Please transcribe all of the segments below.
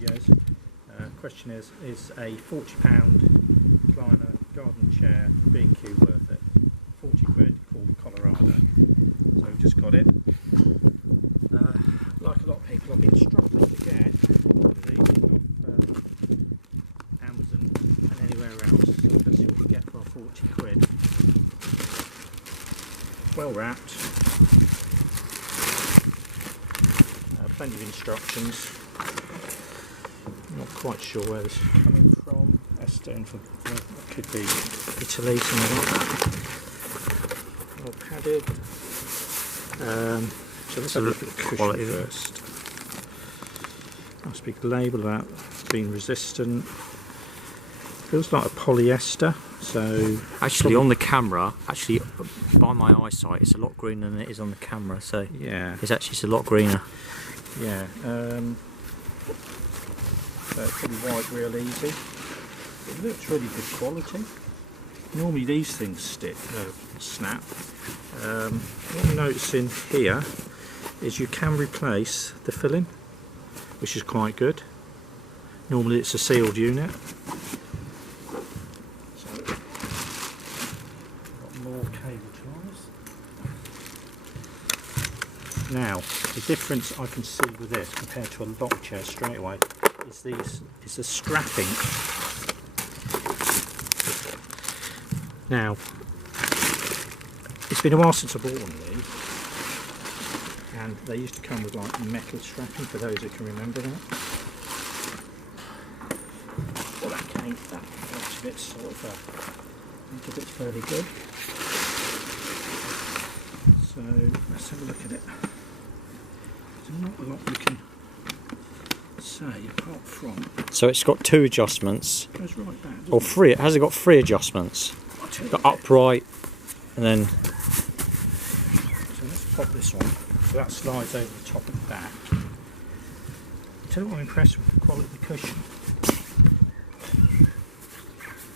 videos. Question is a £40 recliner garden chair B&Q worth it? 40 quid, called Colorado. So we've just got it. Like a lot of people, I've been struggling to get these off Amazon and anywhere else. So let's see what we get for 40 quid. Well wrapped. Plenty of instructions. Not quite sure where this is coming from. Esther from that could be Italy, something like that. Well padded. So let's have a look at the quality first. Must be labelled about being resistant. Feels like a polyester. So actually, on the camera, by my eyesight, it's a lot greener than it is on the camera. So yeah, it's a lot greener. Yeah. So it's probably white real easy. It looks really good quality. Normally these things snap. What I'm noticing here is you can replace the filling, which is quite good. Normally it's a sealed unit. So, got more cable ties. Now, the difference I can see with this compared to a lock chair straight away is the strapping. Now, it's been a while since I bought one of these, and they used to come with like metal strapping, for those who can remember that. Well, that's a bit sort of, I think it's fairly good. So let's have a look at it. There's not a lot we can say apart from. So it's got two adjustments. It goes right back. Or three. It has got three adjustments. Got upright, and then. So let's pop this on. So that slides over the top of the back. Tell you what I'm impressed with the quality of the cushion.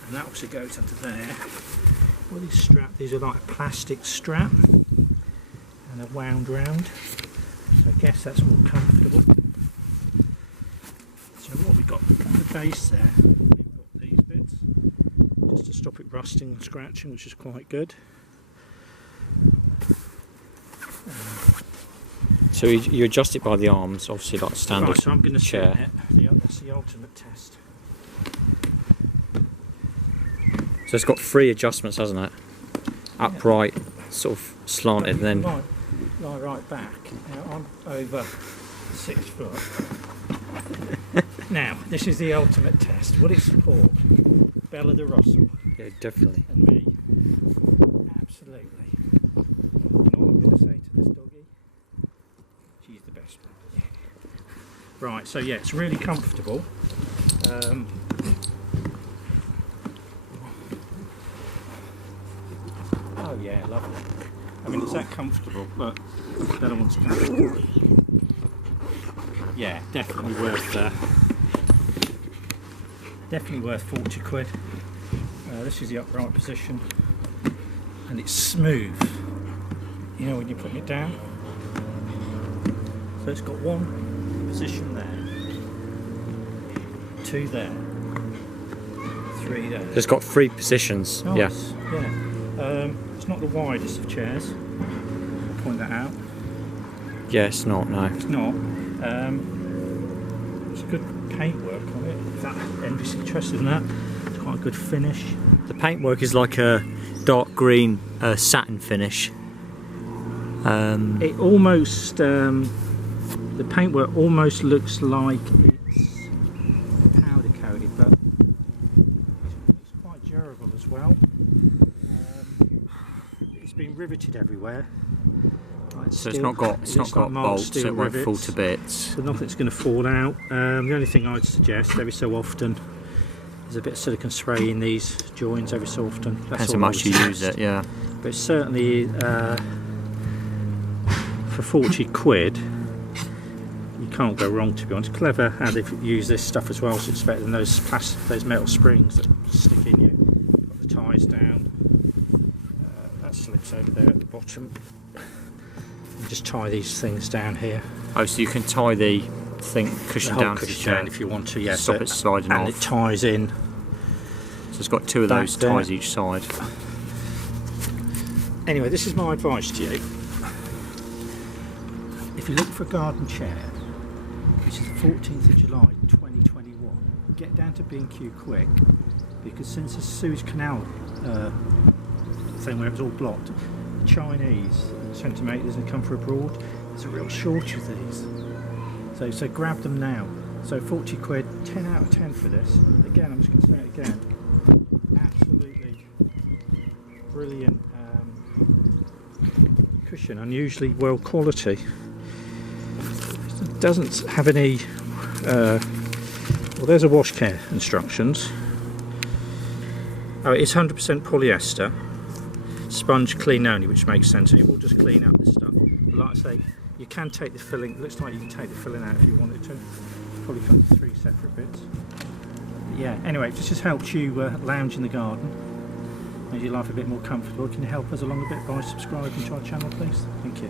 And that obviously goes under there. All these straps, these are like a plastic strap, and they're wound round. So I guess that's more comfortable. So what we've got on the base there, we've got these bits, just to stop it rusting and scratching, which is quite good. So you adjust it by the arms, obviously like standard right, so I'm going to chair. That's the ultimate test. So it's got three adjustments, hasn't it? Upright, sort of slanted, then lie right back. Now I'm over 6 foot. Now this is the ultimate test. Will it support Bella the Russell? yeah, definitely. And me? Absolutely. And all I'm going to say to this doggy, she's the best one. Right, so yeah, it's really comfortable. Oh yeah, lovely. I mean, it's that comfortable, but Bella wants comfortable. Yeah, definitely worth 40 quid. This is the upright position, and it's smooth. You know when you're putting it down. So it's got one position there, 2 there, 3 there. It's got 3 positions. Nice. Yeah. It's not the widest of chairs. I'll point that out. Yeah, it's not. No. It's not. It's good paintwork on it. If that anybody's interested in that, it's quite a good finish. The paintwork is like a dark green satin finish. It almost, the paintwork almost looks like it's powder coated, but it's quite durable as well. It's been riveted everywhere. Like So it's not got bolts, so it won't fall to bits. So nothing's going to fall out. The only thing I'd suggest every so often is a bit of silicone spray in these joins every so often. Depends how much you use it, yeah. But certainly for 40 quid you can't go wrong, to be honest. Clever how they've used this stuff as well, so it's better than those metal springs that stick in you. Got the ties down. That slips over there at the bottom. You just tie these things down here. Oh, so you can tie the thing cushion the down whole for the cushion chair. down if you want to, yes. Stop it sliding and off. it ties in. So it's got two of back those there. ties each side. Anyway, this is my advice to you. If you look for a garden chair, which is the 14th of July 2021, get down to B&Q quick, because since the Suez Canal thing where it was all blocked, the Chinese tend to make these and come from abroad. There's a real shortage of these. So grab them now. So 40 quid, 10 out of 10 for this. Again, I'm just going to say it again. Absolutely brilliant cushion, unusually well quality. It doesn't have any well, there's a wash care instructions. Oh, it's 100% polyester, sponge clean only, which makes sense, and it will just clean up this stuff. But like I say, you can take the filling, it looks like you can take the filling out if you wanted to. Probably comes in 3 separate bits. But yeah, anyway, if this just helps you lounge in the garden, make your life a bit more comfortable, can you help us along a bit by subscribing to our channel, please? Thank you.